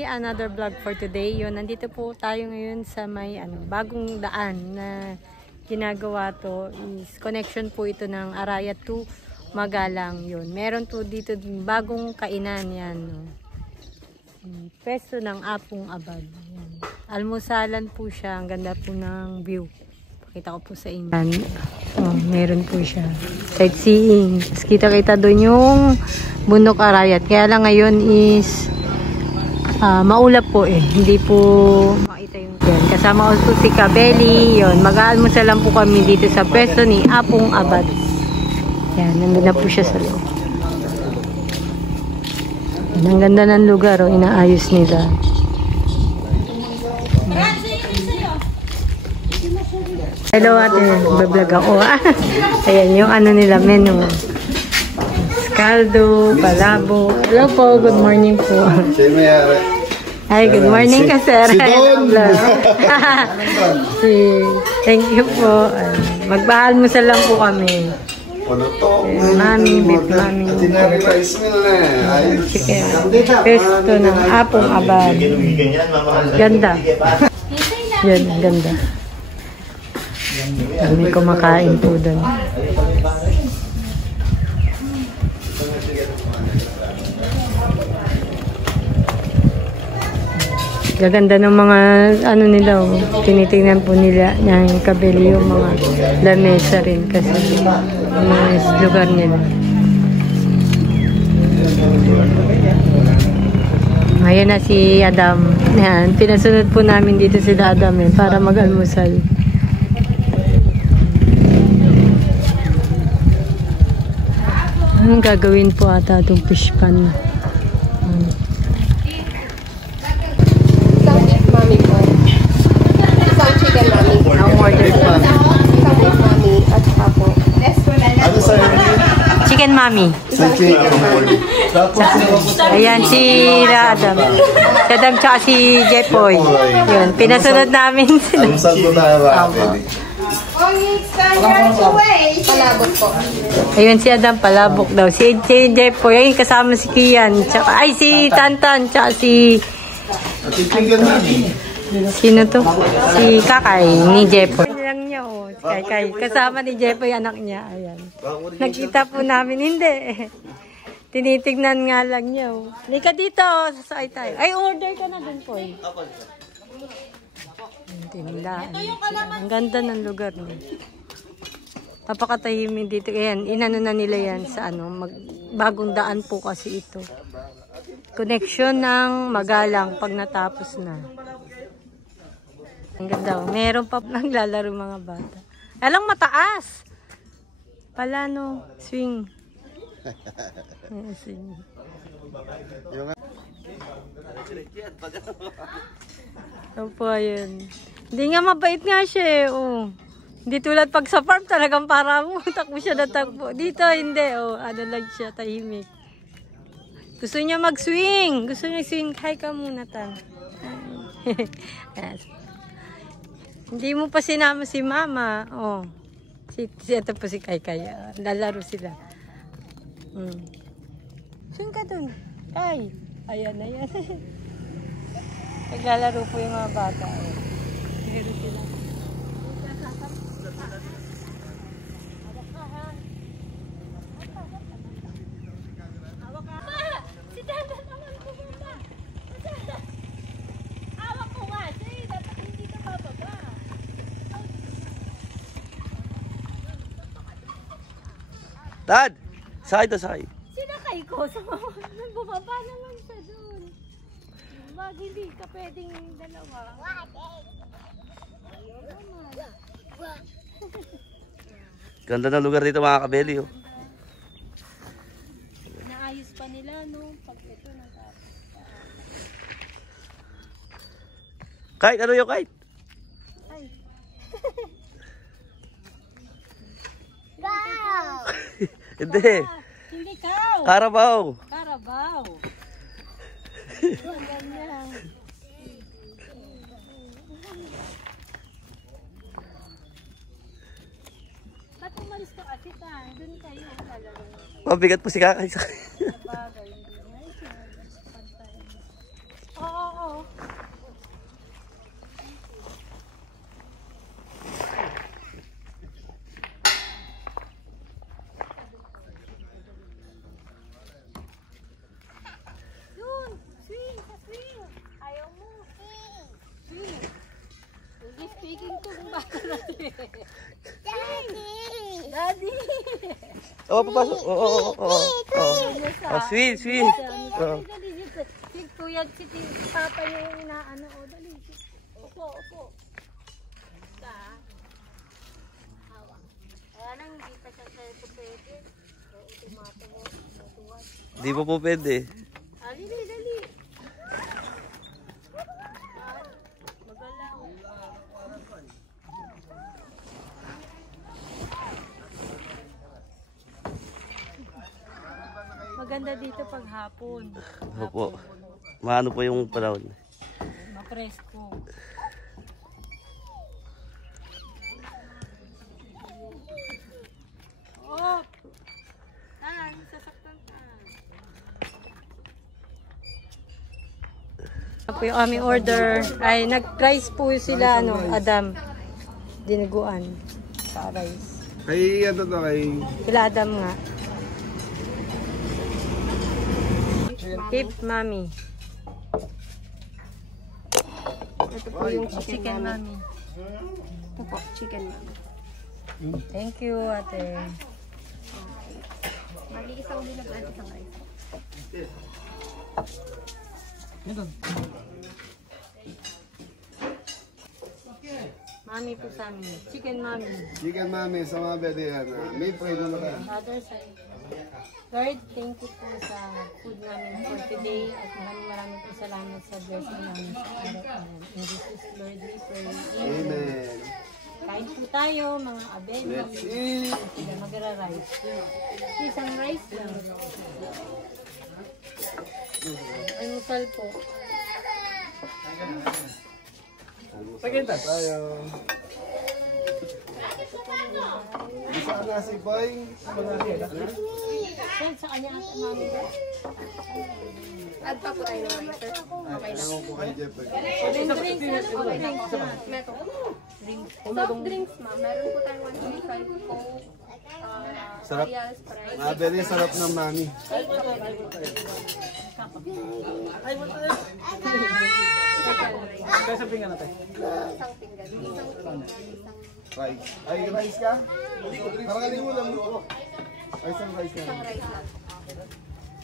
everybody, another vlog for today. Yun, nandito po tayo ngayon sa may bagong daan na ginagawa to. Is connection po ito ng Arayat to Magalang. Yun, meron po dito bagong kainan yan. No? Pesto ng Apong Abad. Yan. Almusalan po siya. Ang ganda po ng view. Pakita ko po sa inyo. Oh, meron po siya. Sightseeing. Kita-kita doon yung Bundok Arayat. Kaya lang ngayon is maulap po eh. Hindi po makita yung yan. Kasama ko si Kabeli. Yun. Mag-aalmusal lang po kami dito sa pwesto ni Apong Abad. Yan. Nandun na po siya sa loob. Yan. Ang ganda ng lugar. Oh. Inaayos nila. Hello ate. Bablog ako. Ayan yung ano nila menu. Caldo, palabo. Hello po, good morning po. Hi, good morning ka sir. Si Don! Thank you po. Magbahalmusal lang po kami. Mami, beef mami. Chicken. Pesto ng Apong Abad. Ganda. Yan, ganda. May kumakain po doon. Gaganda ng mga ano nila, oh. Tinitingnan po nila ng Kabeli yung mga lamesa rin kasi mga lugar nila. Ayan na si Adam. Yan, pinasunod po namin dito sila Adam para mag-almusal. Anong gagawin po ata itong fish pan? Mami po. Isang chicken mami. Ang order po. Isang beef mami. At saka po. Chicken mami. Isang chicken mami. Ayan si Adam. Si Adam tsaka si Jepoy. Yun, pinasunod namin sila. Palabot po. Ayun si Adam, palabok daw. Si Jepoy, ayun kasama si Kian. Tsaka, ay si Tantan, tsaka si... Sino to? Si Kakay ni Jepoy. Lang niya, oh. Kakay. Kasama ni Jepoy, anak niya. Ayan. Nakita po namin, hindi. Tinitignan nga lang niya, oh. Lika dito, sasakay tayo. Ay, order ka na dun po, eh. Tindahan. Ang ganda ng lugar niya. Napakatahimik dito. Ayan, inano na nila yan sa bagong daan po kasi ito. Connection ng Magalang pag natapos na. Ang ganda. Meron pa naglalaro mga bata. Alang mataas. Pala no, swing. Swing. Opo, ayun. Hindi nga mabait nga siya eh. Oh. Hindi tulad pag sa farm talagang para mo. Takbo siya na takbo. Dito hindi. Oh. Ano lang siya, tahimik. Gusto niya mag-swing. Gusto niya swing. Hi ka muna, Tan. Yes. Hindi mo pa sinama si Mama. Oh. Ito po si Kai. Lalaro sila. Swing ka dun. Kai. Ayan. Naglalaro po yung mga bata. Meron sila. Si Dada naman pumunta. Awak ko nga. Dapat hindi ka bababa. Dad! Sakay. Sinakay ko. Bumaba naman siya doon. Wag, hindi ka pwedeng dalawa. Ganda ng lugar dito mga Kabeli. Oh. Naayos pa nila no pag ito natapos. Kahit ano yung kahit? Ay. Hindi. Hindi cow. Carabao. Ganyan. Ba't umalis ka kasi ka? Doon kayo lalaro. Mabigat po si Kakay. Bagay, hindi nga. Oo. Daddy! Oh, papasok. Oh, sweet, sweet. Oh. Si Kuya, si Papa yung inaano. O, dali. Opo. Hawak. Kaya nang hindi pa siya sa ito pwede. Tomato mo. Di pa po pwede. Dali. Magalaw. Maganda dito pag hapon. Opo. Maano po yung panahon. Mapresko. Oh! Ay, sasaktan ka. Po yung aming order ay nag-rice po sila Adam. Dinuguan sa rice. Kay ano to kay Sila Adam nga. Keep Mami. Ito po yung chicken Mami. Ito po, chicken mami. Thank you, ate. Mali isang bilog at isang rice. Mami po sa amin. Chicken Mami. chicken mami sa mga bede yan. May pray na lang. Father side. Lord, thank you po sa food namin for today at maraming po salamat sa blessing namin sa araw na yan. In Jesus, Lord, we pray. Amen. Amen. Kain po tayo, mga abeli. Let's eat. Sila magra-rice. Isang rice lang. Almusal po. Pagkita tayo. Bisa na si Boy. Yan, sa kanya at mami. Add pa po tayo ng rice, sir. Okay lang. Ako po kay Jeffrey. Drinks na. Okay, drinks na. Meron. Soft drinks, ma'am. Meron po tayong 125 Coke, Sarap. Royal, Sprite. Mga bede, sarap ng mami. Isang pinggan. Isang Rice. Ay, rice ka? Parang mo lang. Ay, isang rice na. rice lang.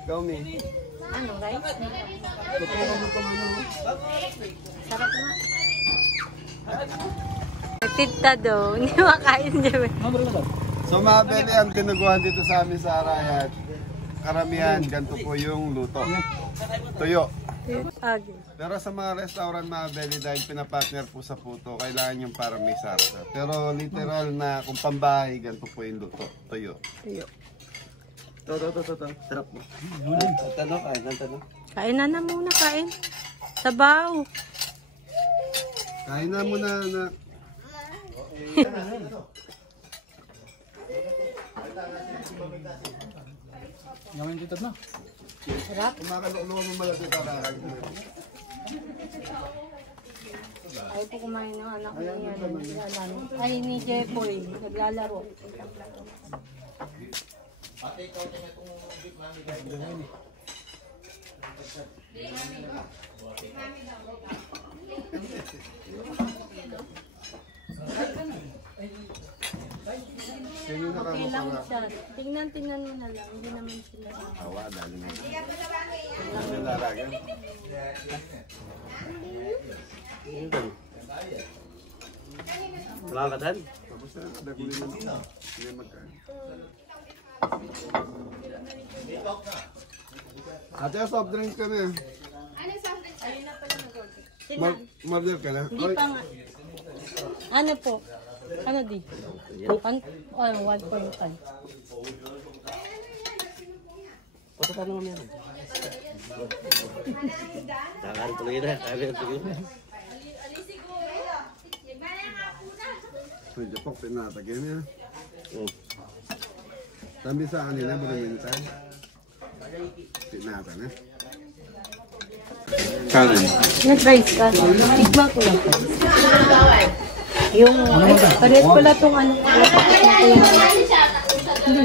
Ikaw, Mi. Ano, rice? Tutukan mo ito mo. Sarap na. Tita daw. Hindi makain niya. So mga bede, ang tinuguhan dito sa amin sa Arayat, karamihan, ganito po yung luto. Tuyo. Agi. Pero sa mga restaurant mga bede, dahil pinapartner po sa puto, kailangan yung parang may sarsa. Pero literal na kung pambahay, ganito po yung luto. Tuyo. Tuyo. To. Sarap mo. Tanong, tanong. Kain na muna, kain. Sabaw. Kain na muna na. Ngayon dito na. Sarap. Kumakalukluwa mo malaki ka kakain. Ay po kumain ng anak ko yan. Ay ni Jepoy. Naglalaro. Sino na Okay kamo lang para? siya. Tingnan mo na lang. Hindi naman sila. Awa, dali na. Ano lalaga? Wala ka dan? Tapos na, dagulin mo. Hindi magkain. Ate, soft drink ka na. Marder ka na? Hindi pa nga. Ano po? Ano di? Ano, 1.5. Patutan mo meron. Jangan tuloy na. Kaya tuloy na. Medyo pok, pinatagin niya. Oh. Tambi sa kanina, bulamintan. Pinata na. Kanan. Nag-rice ka. Tikman ko lang. Yung, pares pala itong ano. Hindi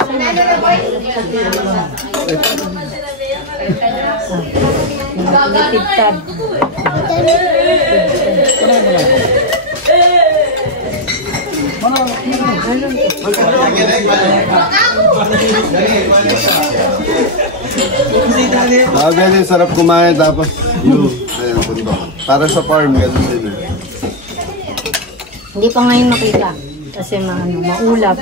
sa native tab. Beli, sarap kumain tapos yun. Ayan, bundok. Para sa farm, ganun din eh. Hindi pa ngayon makita. Kasi maulap.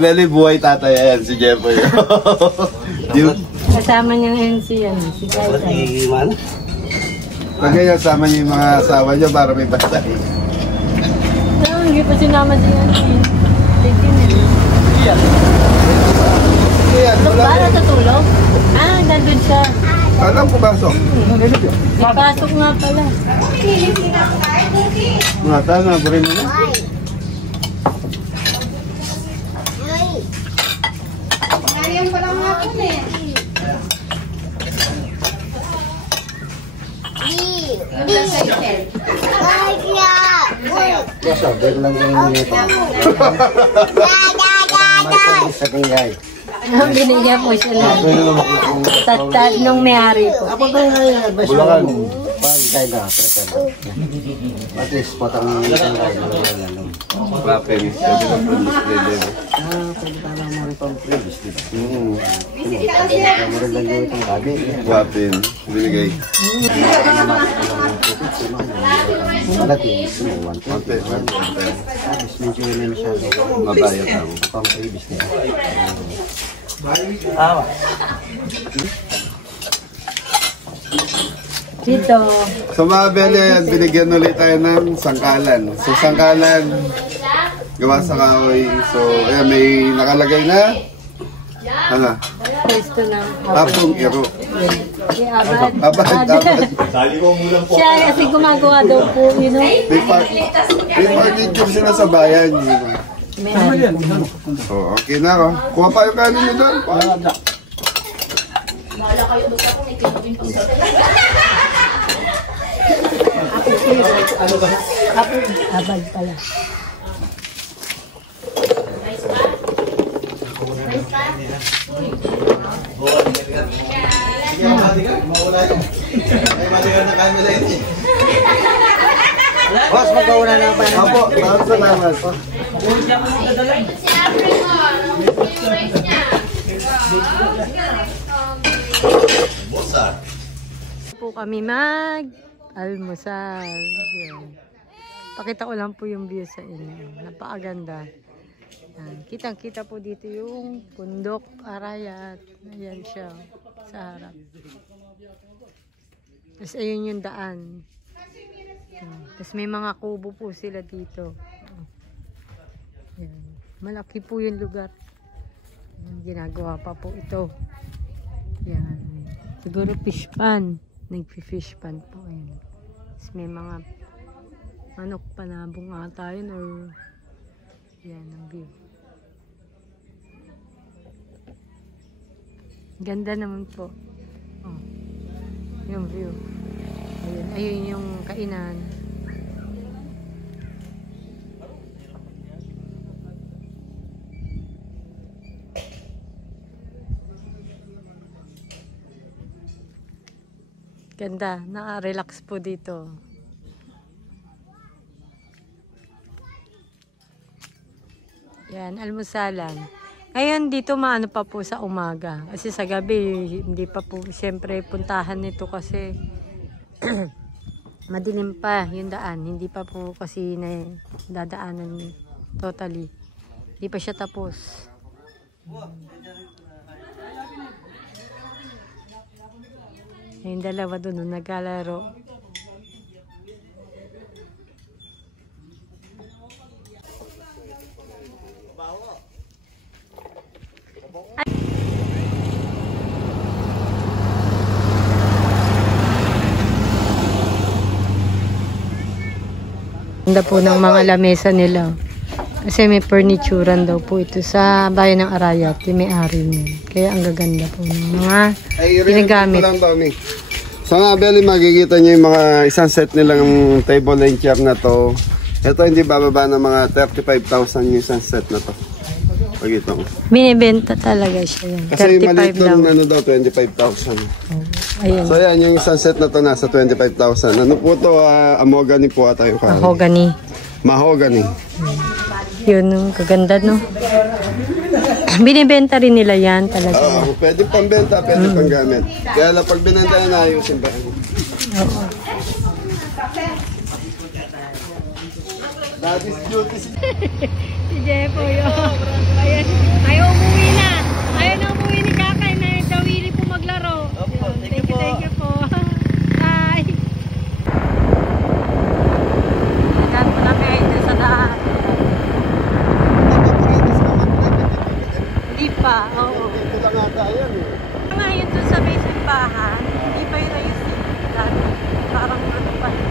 Beli, buhay tatay yan, si Jeffoy. Kasama niya ngayon si Tay. Lagay niya, sama niyo yung mga asawa niyo para may batay. Hindi pa sinama si Para sa tulog? Nandun siya. Alam ko pasok. Pasok nga pala. Mata na, brin mo na. Ngayon pa lang nga po eh. Binigyan po siya lang. Tatad nung may-ari po. Bulacan. At least patang Rapin. Sabi ng display din. pwede tayo mo rin pang previous, di ba? Mo rin lang yung itong gabi. Rapin. Binigay. Malati, one Konti. Tapos medyo yun siya. Mabayad lang. Pang previous niya. Dito. Sa mga Beli, binigyan ulit tayo ng sangkalan. So, sangkalan, gawa sa kahoy. So, ayan, may nakalagay na, Pwesto ng hapong iro. Si Abad. Abad. Siya kasi gumagawa daw po, May parking job sila sa bayan. May-ari. So, okay na ako. Kuha pa yung kanin mo doon. Abad pala. Boss, magkauna na pa. Apo, salamat po. Po kami mag-almusal. Yan. Pakita ko lang po yung view sa inyo. Napakaganda. Yan. Kitang-kita po dito yung bundok Arayat. Ayan siya sa harap. Tapos ayun yung daan. Yan. Tapos may mga kubo po sila dito. Yan. Malaki po yung lugar. Yan. Ginagawa pa po ito. Yan. Siguro fish pan. Nagpi-fish pan po. Ayan. Tapos may mga manok pa na bungata yun or yan ang view. Ganda naman po. Oh. Yung view. Ayun. Ayun yung kainan. Ganda, naka-relax po dito. Yan, almusalan. Ngayon dito maano pa po sa umaga. Kasi sa gabi, hindi pa po siyempre puntahan nito kasi madilim pa yung daan. Hindi pa po kasi na dadaanan totally. Hindi pa siya tapos. Yung dalawa doon naglalaro. Ganda po ng mga lamesa nila. Kasi may furniturean daw po ito sa bayan ng Arayat. Yung may-ari niya. Kaya ang gaganda po ng mga ginagamit. Sa nga, Beli, makikita nyo yung mga isang set nilang table and chair na to. Ito hindi bababa ng mga 35,000 yung isang set na to. Pag ito. Binibenta talaga siya yan. Kasi 35 maliit daw. lang ano daw, 25,000. Ayun. So yan, yung isang set na to nasa 25,000. Ano po to? Mahogany po ata yung kain. Mahogany. Mahogany. Yun, kaganda, no? Binibenta rin nila yan talaga. Oo, pwede pambenta, pwede pang gamit. Kaya lang pag binenta yan, ayusin ba? Oo. Daddy's duty. Si Jefo yun. Ayaw umuwi na. Ayaw na umuwi ni Kakay na daw hili po maglaro. Thank you po. Bye. Nagkat po na kayo dito sa daan. Hindi pa, oo. Ito lang ata yan eh. Ngayon doon sa may simbahan, hindi pa yun ayos eh. Parang ano pa yun.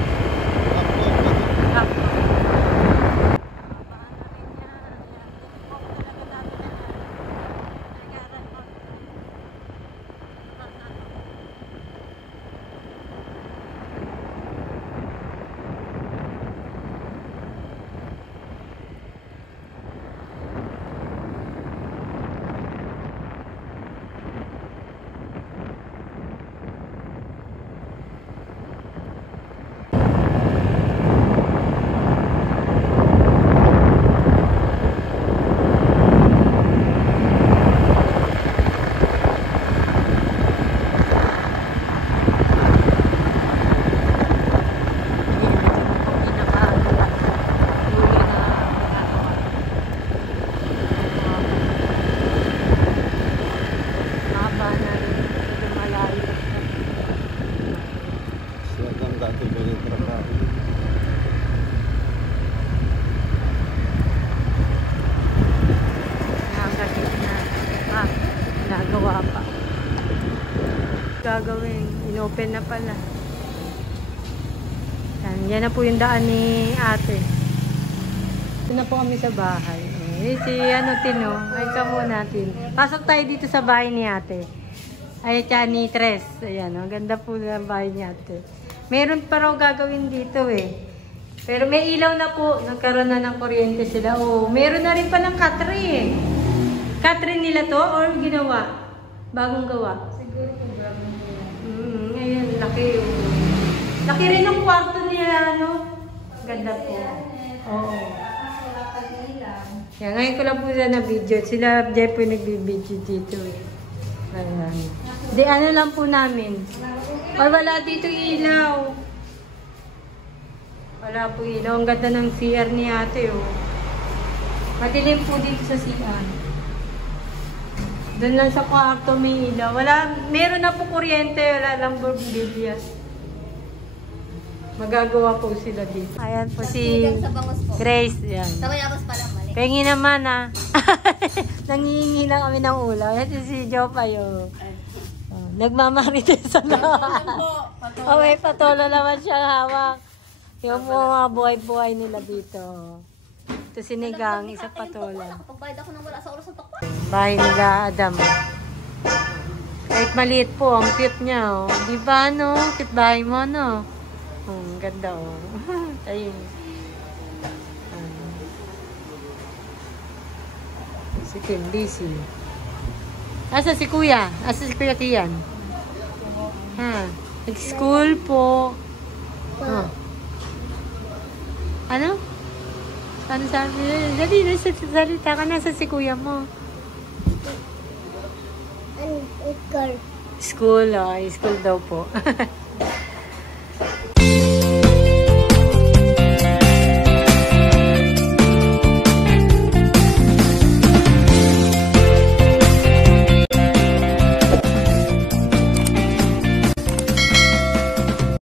Nagawa pa. Gagawin. Inopen na pala. Yan na po yung daan ni ate. Ito na po kami sa bahay. Si Tino. Ay ka muna natin. Pasok tayo dito sa bahay ni ate. Ay, ni Tres. Ayan, ang ganda po ng bahay ni ate. Meron pa raw gagawin dito eh. Pero may ilaw na po. Nagkaroon na ng kuryente sila. Oh, meron na rin palang katre eh. Katre nila to or ginawa? Bagong gawa? Siguro po bagong gawa. Ngayon, laki yung... Laki rin ang kwarto niya, ano? Ganda po. Oo. Kaya ngayon ko lang po sila na-video. Sila, Jeff po nagbibideo dito eh. Ayan. Di, ano lang po namin. Ay, wala dito ilaw. Wala po ilaw. Ang ganda ng CR ni ate, oh. Madilim po dito sa CR. Doon lang sa kwarto may ilaw. Wala, meron na po kuryente. Wala lang bilyas. Magagawa po sila dito. Ayan po si Grace. Yan. Sa Mayabas pa lang, mali. Pengi naman ah. Nangihingi lang kami ng ulam. Ito si Joe Payo. Nagmamarites sa lahat. Oh, may patola naman siyang hawak. Yung mga buhay-buhay nila dito. Ito sinigang, isa patola. Pagbayad ako nang wala sa oras ng takpan. Bahay nila Adam. Kahit maliit po, ang cute niya. Oh. Di ba, no? Cute bahay mo, no? Ganda, oh. Ayun. Si Kim, busy. Asa si Kuya? Asa si Kuya Kian? Ha? Nag-school po. Oh. Ano? Ano sabi? Dali, salita ka. Nasa si Kuya mo? School, oh. School daw po.